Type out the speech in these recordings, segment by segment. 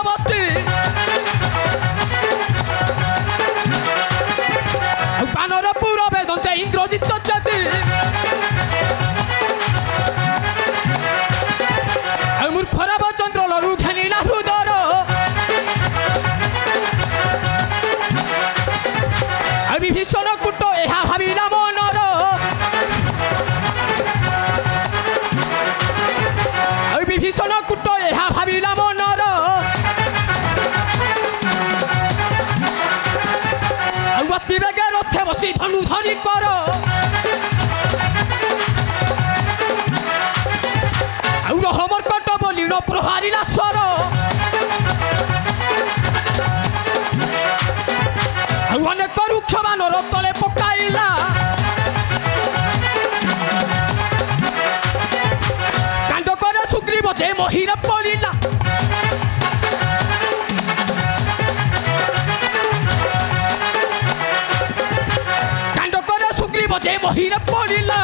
चक्रवर्ती बानर पूरा वेदंते इंद्रजित जाति मूर्खराब चंद्र लरु घेनिला हृदर विभीषण कूट यह भाविला मनर विभीषण कूट यह भाविला मनर अति बेगे रथे बसी धनु धरी कर हमर कट बोली न प्रहारिला स्वर अनेक रुक्ष बानर तले पकाइला कांड करे सुग्रीव जे महीरे पड़िला कांड करे सुग्रीव जे महीरे पड़िला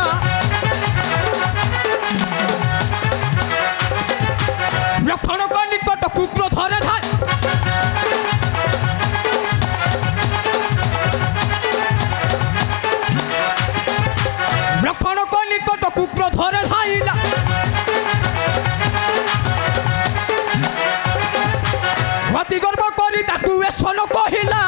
लक्षण को निकट कुक्र धरे धाय लक्षण को निकट कुक्र धरे धाइला अति गर्व करी ताकू एसन कहिला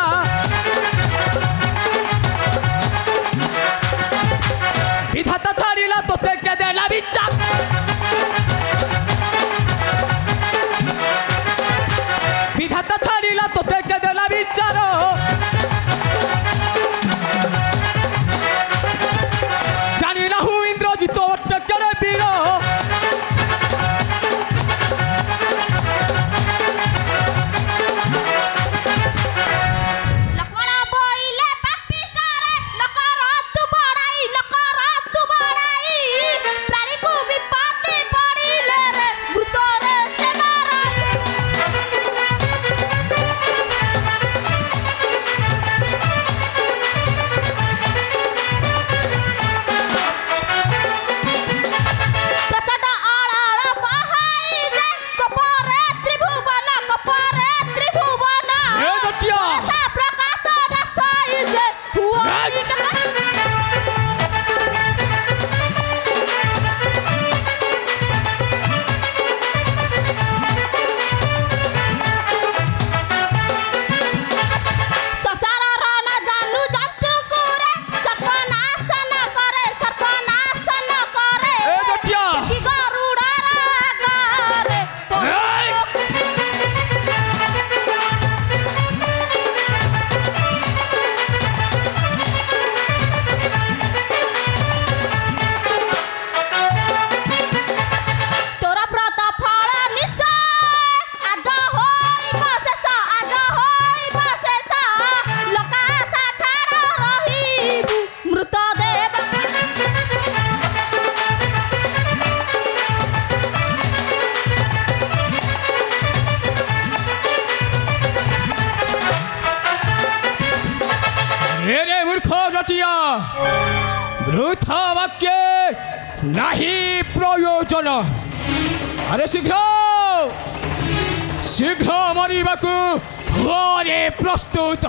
विधाता छाड़िला तोते के देला विचार विधाता छाड़िला तोते के देला विचार जानी ना हूँ इंद्रजित अटकेले वीर वृथा वाक्य नहीं प्रयोजन अरे शीघ्र शीघ्र मरिबाकू प्रस्तुत